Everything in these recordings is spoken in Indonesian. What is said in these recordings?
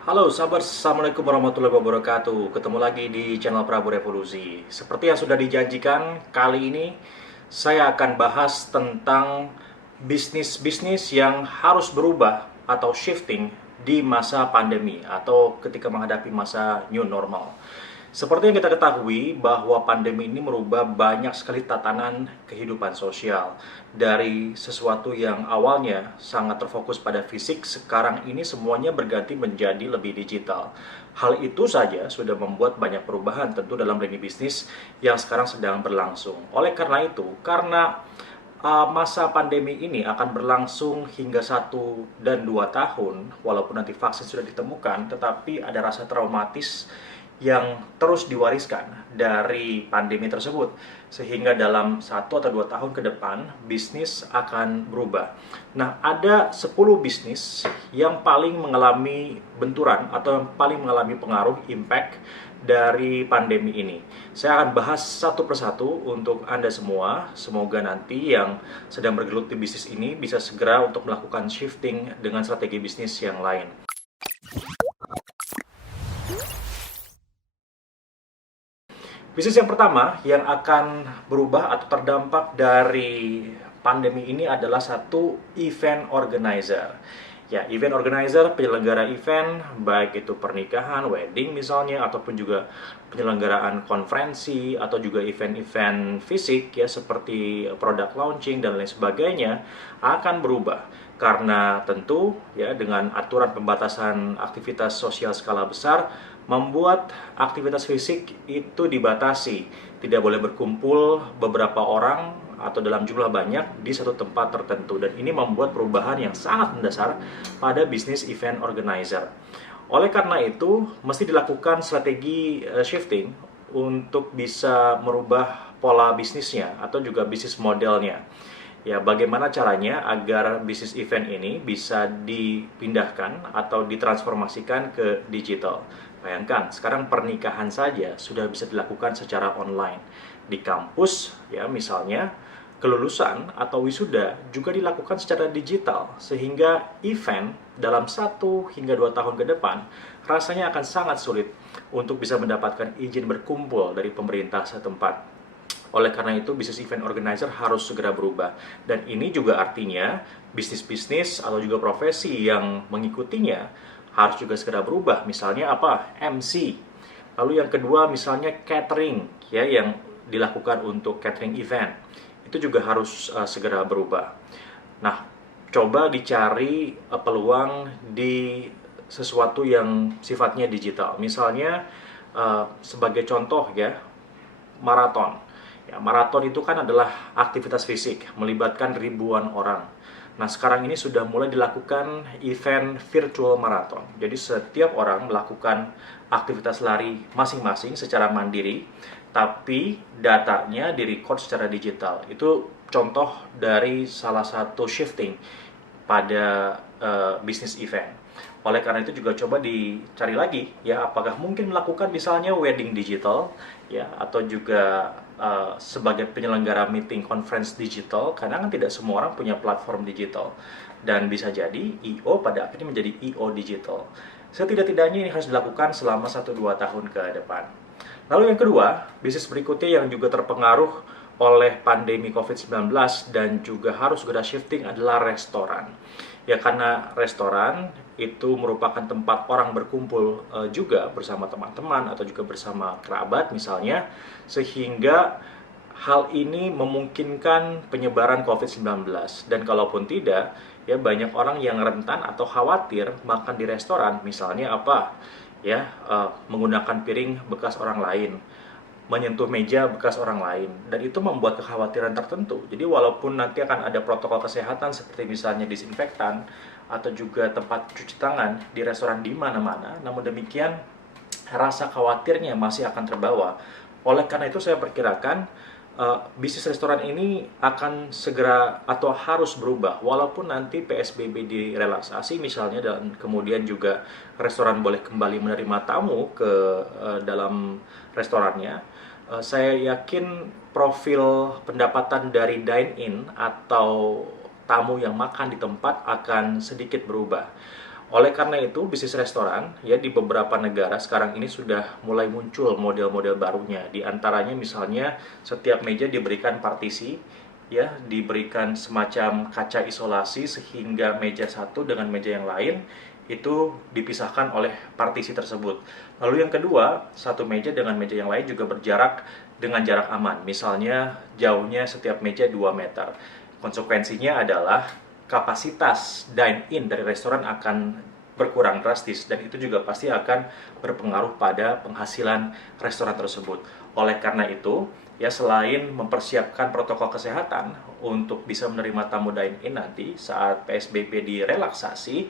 Halo sahabat, Assalamualaikum warahmatullahi wabarakatuh. Ketemu lagi di channel Prabu Revolusi. Seperti yang sudah dijanjikan, kali ini saya akan bahas tentang bisnis-bisnis yang harus berubah atau shifting di masa pandemi atau ketika menghadapi masa new normal. Seperti yang kita ketahui bahwa pandemi ini merubah banyak sekali tatanan kehidupan sosial. Dari sesuatu yang awalnya sangat terfokus pada fisik, sekarang ini semuanya berganti menjadi lebih digital. Hal itu saja sudah membuat banyak perubahan tentu dalam lini bisnis yang sekarang sedang berlangsung. Oleh karena itu, karena masa pandemi ini akan berlangsung hingga 1 dan 2 tahun, walaupun nanti vaksin sudah ditemukan, tetapi ada rasa traumatis yang terus diwariskan dari pandemi tersebut, sehingga dalam 1 atau 2 tahun ke depan bisnis akan berubah. Nah, ada 10 bisnis yang paling mengalami benturan atau yang paling mengalami pengaruh impact dari pandemi ini. Saya akan bahas satu persatu untuk Anda semua. Semoga nanti yang sedang bergelut di bisnis ini bisa segera untuk melakukan shifting dengan strategi bisnis yang lain. Bisnis yang pertama yang akan berubah atau terdampak dari pandemi ini adalah satu event organizer. Ya, event organizer, penyelenggara event, baik itu pernikahan, wedding misalnya, ataupun juga penyelenggaraan konferensi, atau juga event-event fisik, ya seperti product launching dan lain sebagainya, akan berubah. Karena tentu, ya dengan aturan pembatasan aktivitas sosial skala besar, membuat aktivitas fisik itu dibatasi. Tidak boleh berkumpul beberapa orang atau dalam jumlah banyak di satu tempat tertentu, dan ini membuat perubahan yang sangat mendasar pada bisnis event organizer. Oleh karena itu, mesti dilakukan strategi shifting untuk bisa merubah pola bisnisnya atau juga bisnis modelnya. Ya, bagaimana caranya agar bisnis event ini bisa dipindahkan atau ditransformasikan ke digital? Bayangkan, sekarang pernikahan saja sudah bisa dilakukan secara online. Di kampus, ya misalnya, kelulusan atau wisuda juga dilakukan secara digital, sehingga event dalam 1 hingga 2 tahun ke depan rasanya akan sangat sulit untuk bisa mendapatkan izin berkumpul dari pemerintah setempat. Oleh karena itu, bisnis event organizer harus segera berubah. Dan ini juga artinya bisnis-bisnis atau juga profesi yang mengikutinya harus juga segera berubah. Misalnya apa? MC. Lalu yang kedua misalnya catering, ya yang dilakukan untuk catering event. Itu juga harus segera berubah. Nah, coba dicari peluang di sesuatu yang sifatnya digital. Misalnya sebagai contoh ya, maraton. Ya, maraton itu kan adalah aktivitas fisik melibatkan ribuan orang. Nah, sekarang ini sudah mulai dilakukan event virtual maraton. Jadi setiap orang melakukan aktivitas lari masing-masing secara mandiri, tapi datanya direcord secara digital. Itu contoh dari salah satu shifting pada bisnis event. Oleh karena itu juga coba dicari lagi ya, apakah mungkin melakukan misalnya wedding digital ya, atau juga sebagai penyelenggara meeting conference digital, karena kan tidak semua orang punya platform digital, dan bisa jadi IO pada akhirnya menjadi IO digital. Setidak-tidaknya ini harus dilakukan selama 1-2 tahun ke depan. Lalu yang kedua, bisnis berikutnya yang juga terpengaruh oleh pandemi COVID-19 dan juga harus segera shifting adalah restoran. Ya, karena restoran itu merupakan tempat orang berkumpul juga bersama teman-teman atau juga bersama kerabat misalnya, sehingga hal ini memungkinkan penyebaran COVID-19. Dan kalaupun tidak, ya banyak orang yang rentan atau khawatir makan di restoran, misalnya apa? Ya, menggunakan piring bekas orang lain, menyentuh meja bekas orang lain, dan itu membuat kekhawatiran tertentu. Jadi walaupun nanti akan ada protokol kesehatan seperti misalnya disinfektan atau juga tempat cuci tangan di restoran di mana-mana, namun demikian rasa khawatirnya masih akan terbawa. Oleh karena itu saya perkirakan bisnis restoran ini akan segera atau harus berubah, walaupun nanti PSBB direlaksasi misalnya, dan kemudian juga restoran boleh kembali menerima tamu ke dalam restorannya. Saya yakin profil pendapatan dari dine-in atau tamu yang makan di tempat akan sedikit berubah. Oleh karena itu, bisnis restoran ya di beberapa negara sekarang ini sudah mulai muncul model-model barunya. Di antaranya misalnya setiap meja diberikan partisi, ya, diberikan semacam kaca isolasi sehingga meja satu dengan meja yang lain itu dipisahkan oleh partisi tersebut. Lalu yang kedua, satu meja dengan meja yang lain juga berjarak dengan jarak aman. Misalnya jauhnya setiap meja 2 meter. Konsekuensinya adalah kapasitas dine-in dari restoran akan berkurang drastis dan itu juga pasti akan berpengaruh pada penghasilan restoran tersebut. Oleh karena itu, ya selain mempersiapkan protokol kesehatan untuk bisa menerima tamu dine-in nanti saat PSBB direlaksasi,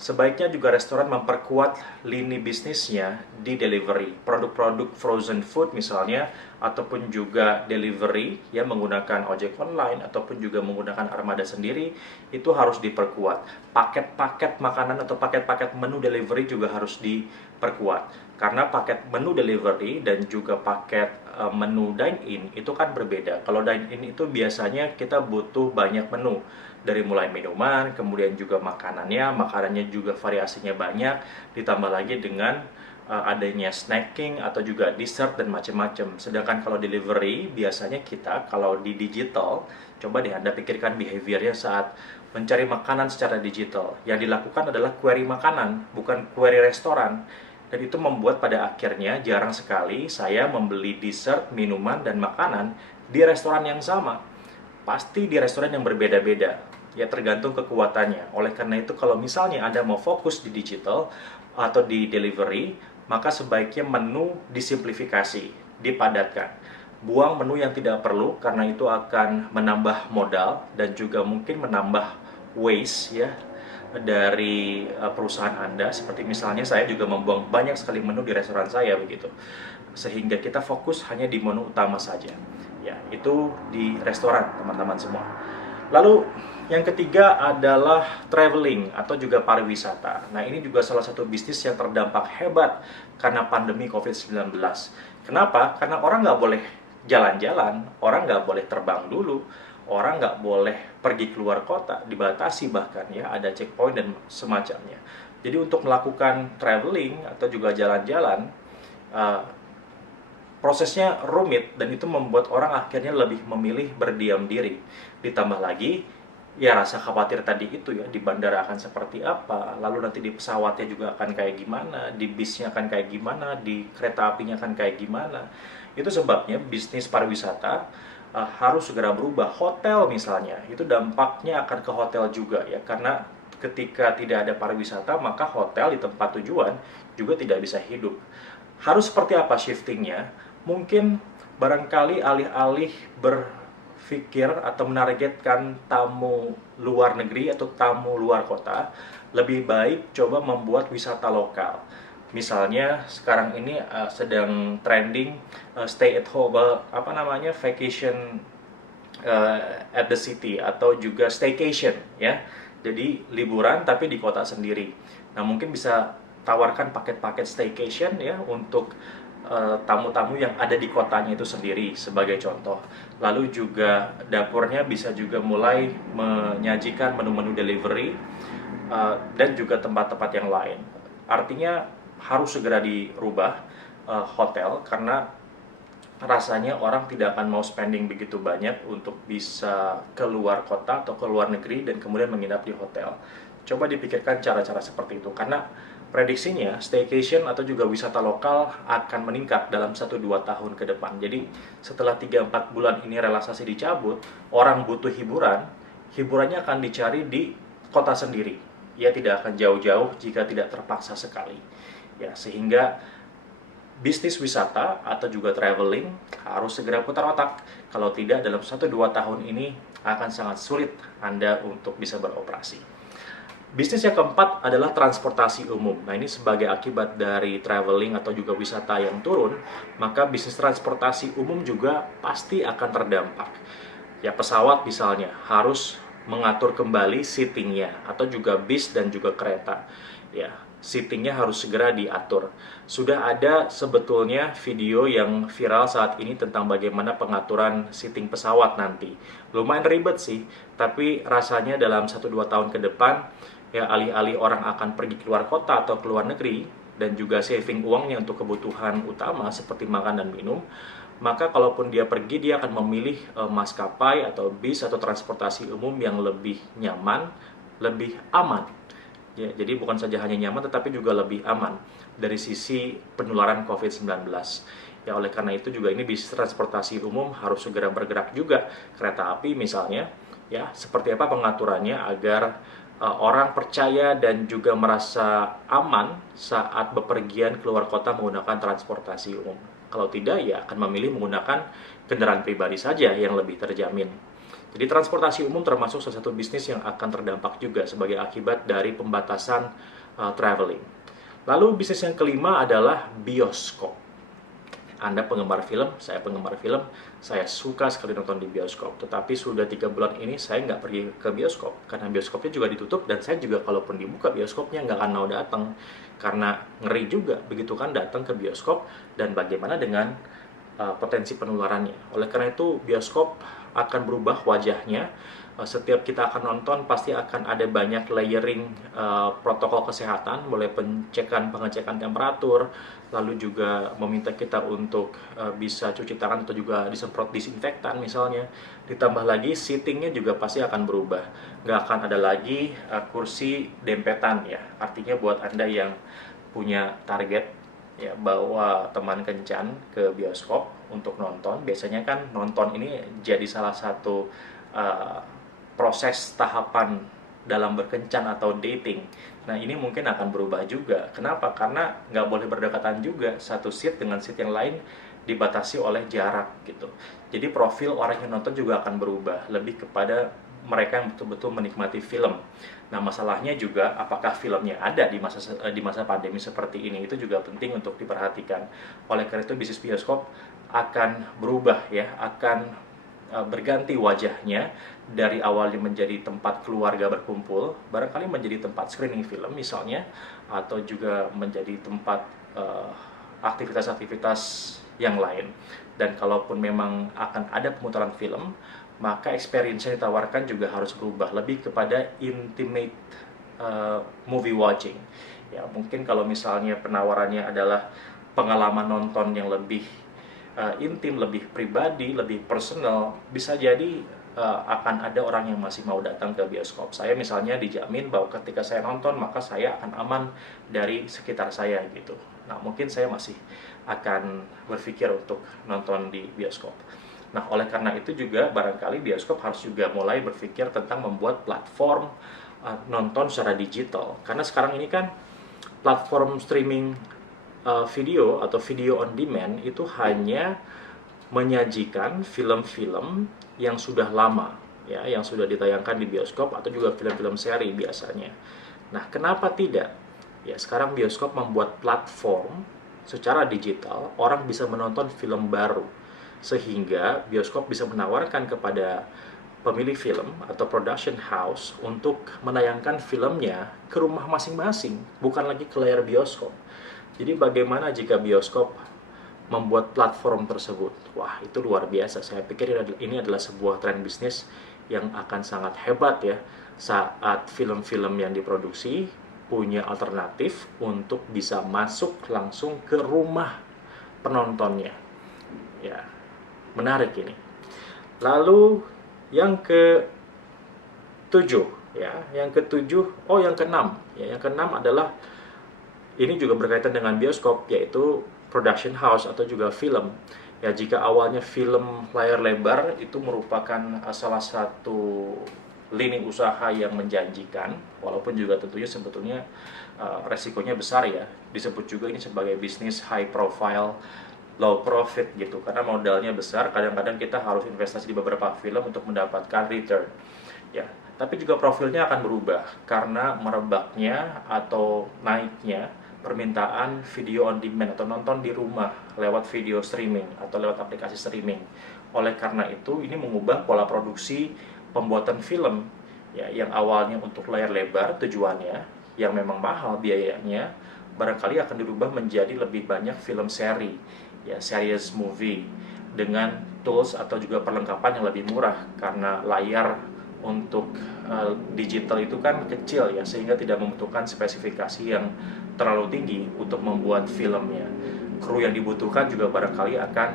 sebaiknya juga restoran memperkuat lini bisnisnya di delivery, produk-produk frozen food misalnya, ataupun juga delivery yang menggunakan ojek online ataupun juga menggunakan armada sendiri, itu harus diperkuat. Paket-paket makanan atau paket-paket menu delivery juga harus diperkuat. Karena paket menu delivery dan juga paket menu dine-in itu kan berbeda. Kalau dine-in itu biasanya kita butuh banyak menu, dari mulai minuman, kemudian juga makanannya juga variasinya banyak, ditambah lagi dengan adanya snacking atau juga dessert dan macam-macam. Sedangkan kalau delivery, biasanya kita kalau di digital, coba deh Anda pikirkan behaviornya saat mencari makanan secara digital. Yang dilakukan adalah query makanan, bukan query restoran. Dan itu membuat pada akhirnya jarang sekali saya membeli dessert, minuman, dan makanan di restoran yang sama. Pasti di restoran yang berbeda-beda, ya tergantung kekuatannya. Oleh karena itu, kalau misalnya Anda mau fokus di digital atau di delivery, maka sebaiknya menu disimplifikasi, dipadatkan. Buang menu yang tidak perlu karena itu akan menambah modal dan juga mungkin menambah waste ya dari perusahaan Anda. Seperti misalnya saya juga membuang banyak sekali menu di restoran saya begitu. Sehingga kita fokus hanya di menu utama saja. Ya, itu di restoran, teman-teman semua. Lalu yang ketiga adalah traveling atau juga pariwisata. Nah, ini juga salah satu bisnis yang terdampak hebat karena pandemi COVID-19. Kenapa? Karena orang nggak boleh jalan-jalan, orang nggak boleh terbang dulu, orang nggak boleh pergi keluar kota, dibatasi bahkan ya, ada checkpoint dan semacamnya. Jadi untuk melakukan traveling atau juga jalan-jalan, prosesnya rumit dan itu membuat orang akhirnya lebih memilih berdiam diri. Ditambah lagi, ya rasa khawatir tadi itu ya, di bandara akan seperti apa, lalu nanti di pesawatnya juga akan kayak gimana, di bisnya akan kayak gimana, di kereta apinya akan kayak gimana. Itu sebabnya bisnis pariwisata harus segera berubah. Hotel misalnya, itu dampaknya akan ke hotel juga ya, karena ketika tidak ada pariwisata, maka hotel di tempat tujuan juga tidak bisa hidup. Harus seperti apa shiftingnya? Mungkin barangkali alih-alih berpikir atau menargetkan tamu luar negeri atau tamu luar kota, lebih baik coba membuat wisata lokal. Misalnya sekarang ini sedang trending stay at home, vacation at the city atau juga staycation ya. Jadi liburan tapi di kota sendiri. Nah, mungkin bisa tawarkan paket-paket staycation ya untuk tamu-tamu yang ada di kotanya itu sendiri sebagai contoh. Lalu juga dapurnya bisa juga mulai menyajikan menu-menu delivery dan juga tempat-tempat yang lain. Artinya harus segera dirubah hotel karena rasanya orang tidak akan mau spending begitu banyak untuk bisa keluar kota atau ke luar negeri dan kemudian menginap di hotel. Coba dipikirkan cara-cara seperti itu karena prediksinya staycation atau juga wisata lokal akan meningkat dalam 1-2 tahun ke depan. Jadi setelah 3-4 bulan ini relaksasi dicabut, orang butuh hiburan, hiburannya akan dicari di kota sendiri. Ya tidak akan jauh-jauh jika tidak terpaksa sekali. Ya, sehingga bisnis wisata atau juga traveling harus segera putar otak. Kalau tidak dalam 1-2 tahun ini akan sangat sulit Anda untuk bisa beroperasi. Bisnis yang keempat adalah transportasi umum. Nah, ini sebagai akibat dari traveling atau juga wisata yang turun, maka bisnis transportasi umum juga pasti akan terdampak. Ya, pesawat misalnya harus mengatur kembali seatingnya atau juga bis dan juga kereta. Ya, seatingnya harus segera diatur. Sudah ada sebetulnya video yang viral saat ini tentang bagaimana pengaturan seating pesawat nanti. Lumayan ribet sih, tapi rasanya dalam 1-2 tahun ke depan ya alih-alih orang akan pergi keluar kota atau keluar negeri dan juga saving uangnya untuk kebutuhan utama seperti makan dan minum, maka kalaupun dia pergi, dia akan memilih maskapai atau bis atau transportasi umum yang lebih nyaman, lebih aman. Ya, jadi bukan saja hanya nyaman tetapi juga lebih aman dari sisi penularan COVID-19. Ya, oleh karena itu juga ini bisnis transportasi umum harus segera bergerak juga. Kereta api misalnya, ya, seperti apa pengaturannya agar orang percaya dan juga merasa aman saat bepergian keluar kota menggunakan transportasi umum. Kalau tidak, ya akan memilih menggunakan kendaraan pribadi saja yang lebih terjamin. Jadi transportasi umum termasuk salah satu bisnis yang akan terdampak juga sebagai akibat dari pembatasan traveling. Lalu bisnis yang kelima adalah bioskop. Anda penggemar film, saya penggemar film, saya suka sekali nonton di bioskop. Tetapi sudah 3 bulan ini saya nggak pergi ke bioskop, karena bioskopnya juga ditutup, dan saya juga kalaupun dibuka bioskopnya nggak akan mau datang. Karena ngeri juga begitu kan datang ke bioskop, dan bagaimana dengan potensi penularannya. Oleh karena itu, bioskop akan berubah wajahnya. Setiap kita akan nonton pasti akan ada banyak layering protokol kesehatan, mulai pengecekan temperatur, lalu juga meminta kita untuk bisa cuci tangan atau juga disemprot disinfektan misalnya. Ditambah lagi seatingnya juga pasti akan berubah, nggak akan ada lagi kursi dempetan ya. Artinya buat Anda yang punya target ya bawa teman kencan ke bioskop untuk nonton, biasanya kan nonton ini jadi salah satu uh, proses tahapan dalam berkencan atau dating. Nah, ini mungkin akan berubah juga. Kenapa? Karena nggak boleh berdekatan juga, satu seat dengan seat yang lain dibatasi oleh jarak gitu. Jadi profil orang yang nonton juga akan berubah, lebih kepada mereka yang betul-betul menikmati film. Nah, masalahnya juga apakah filmnya ada di masa pandemi seperti ini, itu juga penting untuk diperhatikan. Oleh karena itu bisnis bioskop akan berubah ya, akan berganti wajahnya dari awalnya menjadi tempat keluarga berkumpul, barangkali menjadi tempat screening film misalnya, atau juga menjadi tempat aktivitas-aktivitas yang lain. Dan kalaupun memang akan ada pemutaran film, maka experience yang ditawarkan juga harus berubah, lebih kepada intimate movie watching. Ya, mungkin kalau misalnya penawarannya adalah pengalaman nonton yang lebih intim, lebih pribadi, lebih personal, bisa jadi akan ada orang yang masih mau datang ke bioskop. Saya misalnya dijamin bahwa ketika saya nonton, maka saya akan aman dari sekitar saya gitu. Nah, mungkin saya masih akan berpikir untuk nonton di bioskop. Nah, oleh karena itu juga barangkali bioskop harus juga mulai berpikir tentang membuat platform nonton secara digital. Karena sekarang ini kan platform streaming video atau video on demand itu hanya menyajikan film-film yang sudah lama, ya, yang sudah ditayangkan di bioskop atau juga film-film seri biasanya. Nah, kenapa tidak? Ya, sekarang bioskop membuat platform secara digital, orang bisa menonton film baru, sehingga bioskop bisa menawarkan kepada pemilik film atau production house untuk menayangkan filmnya ke rumah masing-masing, bukan lagi ke layar bioskop. Jadi bagaimana jika bioskop membuat platform tersebut? Wah, itu luar biasa. Saya pikir ini adalah sebuah tren bisnis yang akan sangat hebat ya, saat film-film yang diproduksi punya alternatif untuk bisa masuk langsung ke rumah penontonnya. Ya, menarik ini. Lalu yang ke-7 ya, yang keenam ya, yang keenam adalah ini juga berkaitan dengan bioskop, yaitu production house atau juga film. Ya, jika awalnya film layar lebar itu merupakan salah satu lini usaha yang menjanjikan, walaupun juga tentunya sebetulnya resikonya besar ya. Disebut juga ini sebagai bisnis high profile, low profit gitu, karena modalnya besar. Kadang-kadang kita harus investasi di beberapa film untuk mendapatkan return. Ya, tapi juga profilnya akan berubah karena merebaknya atau naiknya permintaan video on demand atau nonton di rumah lewat video streaming atau lewat aplikasi streaming. Oleh karena itu, ini mengubah pola produksi pembuatan film ya, yang awalnya untuk layar lebar tujuannya, yang memang mahal biayanya, barangkali akan dirubah menjadi lebih banyak film seri ya, series movie dengan tools atau juga perlengkapan yang lebih murah karena layar untuk digital itu kan kecil ya, sehingga tidak membutuhkan spesifikasi yang terlalu tinggi untuk membuat filmnya. Kru yang dibutuhkan juga barangkali akan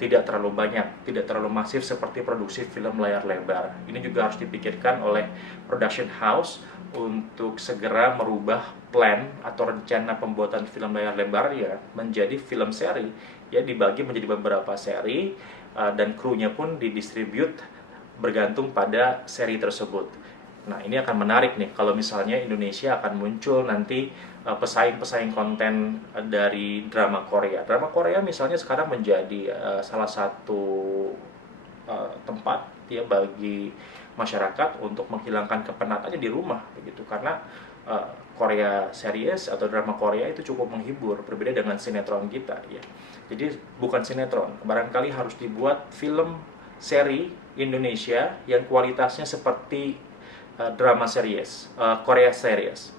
tidak terlalu banyak, tidak terlalu masif seperti produksi film layar lebar. Ini juga harus dipikirkan oleh production house untuk segera merubah plan atau rencana pembuatan film layar lebar ya menjadi film seri, ya dibagi menjadi beberapa seri, dan krunya pun didistribute bergantung pada seri tersebut. Nah, ini akan menarik nih kalau misalnya Indonesia akan muncul nanti pesaing-pesaing konten dari drama Korea. Drama Korea misalnya sekarang menjadi salah satu tempat ya bagi masyarakat untuk menghilangkan kepenatannya di rumah begitu, karena Korea series atau drama Korea itu cukup menghibur, berbeda dengan sinetron kita ya. Jadi bukan sinetron, barangkali harus dibuat film seri Indonesia yang kualitasnya seperti drama series, Korea series,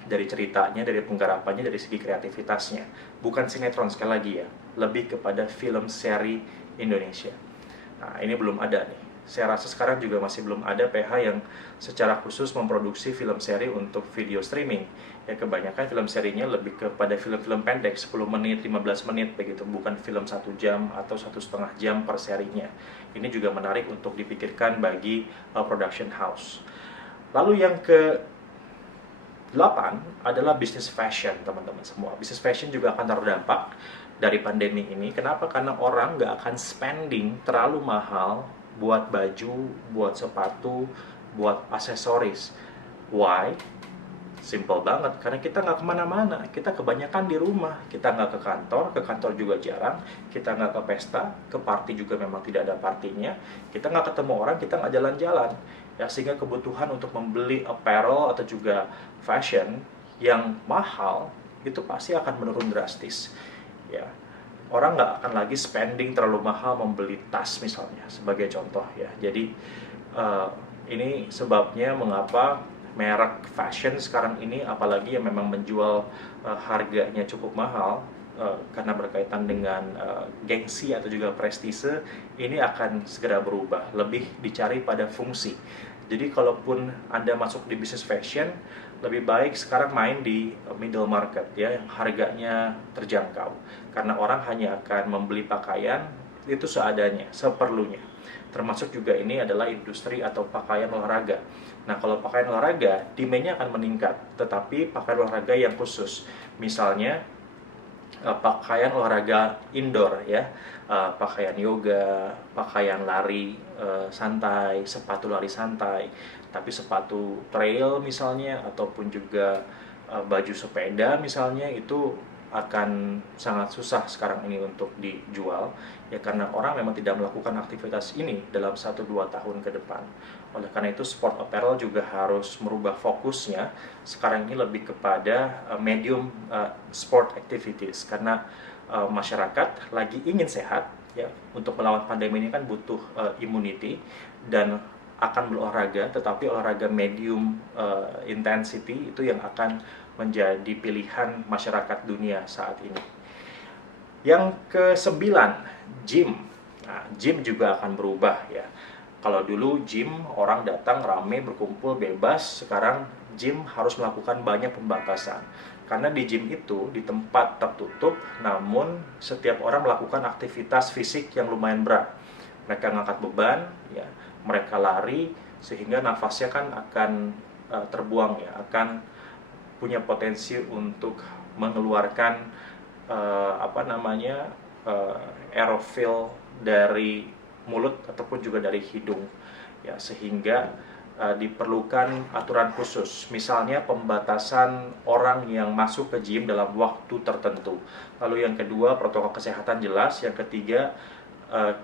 dari ceritanya, dari penggarapannya, dari segi kreativitasnya. Bukan sinetron sekali lagi ya, lebih kepada film seri Indonesia. Nah, ini belum ada nih. Saya rasa sekarang juga masih belum ada PH yang secara khusus memproduksi film seri untuk video streaming. Ya, kebanyakan film serinya lebih kepada film-film pendek, 10 menit, 15 menit begitu, bukan film 1 jam atau 1,5 jam per serinya. Ini juga menarik untuk dipikirkan bagi production house. Lalu yang ke-8 adalah bisnis fashion, teman-teman semua. Bisnis fashion juga akan terdampak dari pandemi ini. Kenapa? Karena orang nggak akan spending terlalu mahal buat baju, buat sepatu, buat aksesoris. Why? Simple banget, karena kita nggak kemana-mana, kita kebanyakan di rumah, kita nggak ke kantor juga jarang, kita nggak ke pesta, ke party juga memang tidak ada partinya, kita nggak ketemu orang, kita nggak jalan-jalan, ya sehingga kebutuhan untuk membeli apparel atau juga fashion yang mahal itu pasti akan menurun drastis, ya. Orang nggak akan lagi spending terlalu mahal membeli tas misalnya sebagai contoh ya. Jadi ini sebabnya mengapa merek fashion sekarang ini, apalagi yang memang menjual harganya cukup mahal karena berkaitan dengan gengsi atau juga prestise, ini akan segera berubah, lebih dicari pada fungsi. Jadi kalaupun Anda masuk di bisnis fashion, lebih baik sekarang main di middle market ya, yang harganya terjangkau. Karena orang hanya akan membeli pakaian itu seadanya, seperlunya. Termasuk juga ini adalah industri atau pakaian olahraga. Nah, kalau pakaian olahraga, demand-nya akan meningkat, tetapi pakaian olahraga yang khusus. Misalnya pakaian olahraga indoor ya, pakaian yoga, pakaian lari santai, sepatu lari santai, tapi sepatu trail misalnya, ataupun juga baju sepeda misalnya, itu akan sangat susah sekarang ini untuk dijual ya, karena orang memang tidak melakukan aktivitas ini dalam 1-2 tahun ke depan. Oleh karena itu sport apparel juga harus merubah fokusnya sekarang ini lebih kepada medium sport activities, karena masyarakat lagi ingin sehat ya. Untuk melawan pandemi ini kan butuh immunity dan akan berolahraga, tetapi olahraga medium intensity itu yang akan menjadi pilihan masyarakat dunia saat ini. Yang ke-9, gym. Nah, gym juga akan berubah ya. Kalau dulu gym orang datang rame berkumpul bebas, sekarang gym harus melakukan banyak pembatasan. Karena di gym itu di tempat tertutup, namun setiap orang melakukan aktivitas fisik yang lumayan berat. Mereka ngangkat beban, ya, mereka lari, sehingga nafasnya kan akan terbuang ya, akan punya potensi untuk mengeluarkan aerofil dari mulut ataupun juga dari hidung ya, sehingga diperlukan aturan khusus, misalnya pembatasan orang yang masuk ke gym dalam waktu tertentu. Lalu yang kedua, protokol kesehatan jelas. Yang ketiga,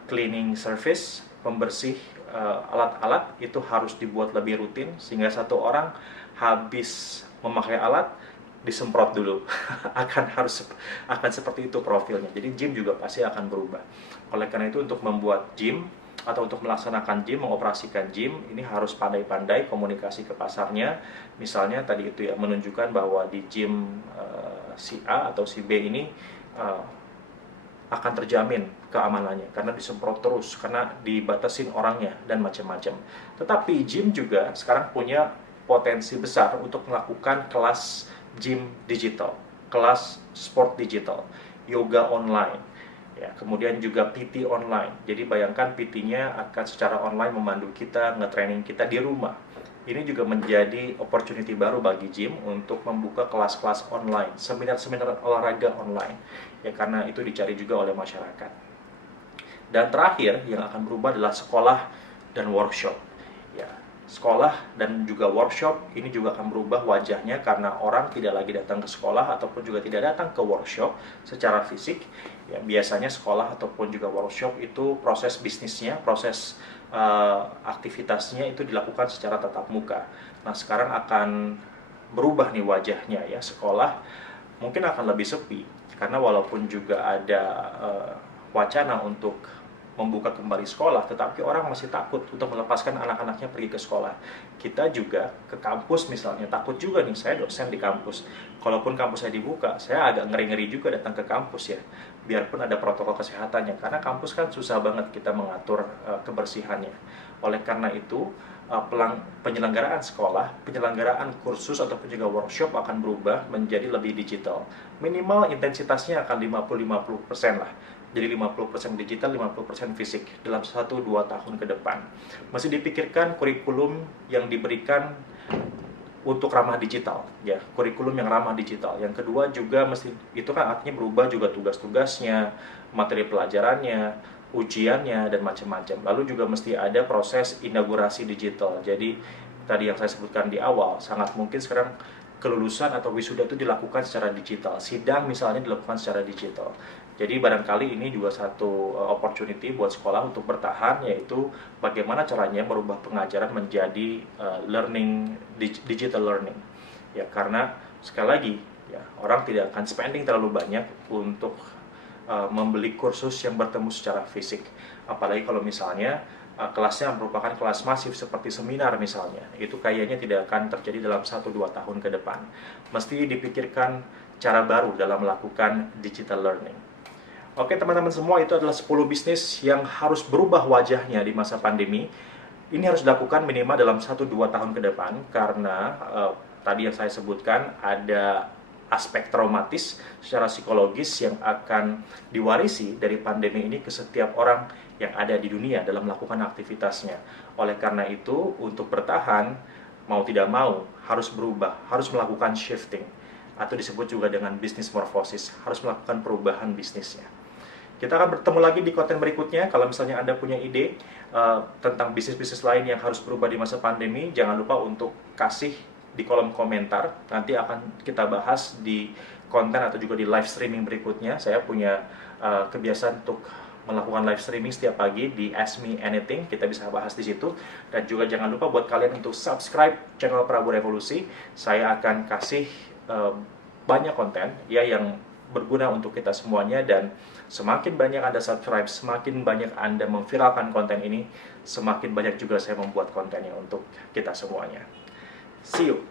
cleaning service, pembersih alat-alat itu harus dibuat lebih rutin, sehingga satu orang habis memakai alat disemprot dulu. akan seperti itu profilnya. Jadi gym juga pasti akan berubah. Oleh karena itu, untuk membuat gym atau untuk melaksanakan gym, mengoperasikan gym, ini harus pandai-pandai komunikasi ke pasarnya. Misalnya tadi itu ya, menunjukkan bahwa di gym si A atau si B ini akan terjamin keamanannya karena disemprot terus, karena dibatasin orangnya dan macam-macam. Tetapi gym juga sekarang punya potensi besar untuk melakukan kelas gym digital, kelas sport digital, yoga online, ya, kemudian juga PT online. Jadi bayangkan PT-nya akan secara online memandu kita, nge-training kita di rumah. Ini juga menjadi opportunity baru bagi gym untuk membuka kelas-kelas online, seminar-seminar olahraga online, ya, karena itu dicari juga oleh masyarakat. Dan terakhir yang akan berubah adalah sekolah dan workshop. Ya, sekolah dan juga workshop ini juga akan berubah wajahnya karena orang tidak lagi datang ke sekolah ataupun juga tidak datang ke workshop secara fisik. Ya, biasanya sekolah ataupun juga workshop itu proses bisnisnya, proses aktivitasnya itu dilakukan secara tatap muka. Nah, sekarang akan berubah nih wajahnya, ya. Sekolah mungkin akan lebih sepi karena walaupun juga ada wacana untuk membuka kembali sekolah, tetapi orang masih takut untuk melepaskan anak-anaknya pergi ke sekolah. Kita juga ke kampus misalnya, takut juga nih, saya dosen di kampus. Kalaupun kampus saya dibuka, saya agak ngeri-ngeri juga datang ke kampus, ya. Biarpun ada protokol kesehatannya, karena kampus kan susah banget kita mengatur kebersihannya. Oleh karena itu, penyelenggaraan sekolah, penyelenggaraan kursus ataupun juga workshop akan berubah menjadi lebih digital. Minimal intensitasnya akan 50-50% lah. Jadi 50% digital, 50% fisik dalam 1-2 tahun ke depan. Masih dipikirkan kurikulum yang diberikan untuk ramah digital, ya, kurikulum yang ramah digital. Yang kedua juga mesti, itu kan artinya berubah juga tugas-tugasnya, materi pelajarannya, ujiannya, dan macam-macam. Lalu juga mesti ada proses inaugurasi digital. Jadi tadi yang saya sebutkan di awal, sangat mungkin sekarang kelulusan atau wisuda itu dilakukan secara digital, sidang misalnya dilakukan secara digital. Jadi barangkali ini juga satu opportunity buat sekolah untuk bertahan, yaitu bagaimana caranya merubah pengajaran menjadi digital learning. Ya, karena sekali lagi, ya, orang tidak akan spending terlalu banyak untuk membeli kursus yang bertemu secara fisik. Apalagi kalau misalnya kelasnya merupakan kelas masif seperti seminar misalnya, itu kayaknya tidak akan terjadi dalam 1-2 tahun ke depan. Mesti dipikirkan cara baru dalam melakukan digital learning. Oke teman-teman semua, itu adalah 10 bisnis yang harus berubah wajahnya di masa pandemi. Ini harus dilakukan minimal dalam 1-2 tahun ke depan, karena tadi yang saya sebutkan ada aspek traumatis secara psikologis yang akan diwarisi dari pandemi ini ke setiap orang yang ada di dunia dalam melakukan aktivitasnya. Oleh karena itu, untuk bertahan, mau tidak mau, harus berubah, harus melakukan shifting, atau disebut juga dengan business morphosis, harus melakukan perubahan bisnisnya. Kita akan bertemu lagi di konten berikutnya. Kalau misalnya Anda punya ide tentang bisnis-bisnis lain yang harus berubah di masa pandemi, jangan lupa untuk kasih di kolom komentar. Nanti akan kita bahas di konten atau juga di live streaming berikutnya. Saya punya kebiasaan untuk melakukan live streaming setiap pagi di Ask Me Anything. Kita bisa bahas di situ. Dan juga jangan lupa buat kalian untuk subscribe channel Prabu Revolusi. Saya akan kasih banyak konten, ya, yang berguna untuk kita semuanya. Dan semakin banyak Anda subscribe, semakin banyak Anda memviralkan konten ini, semakin banyak juga saya membuat kontennya untuk kita semuanya. See you!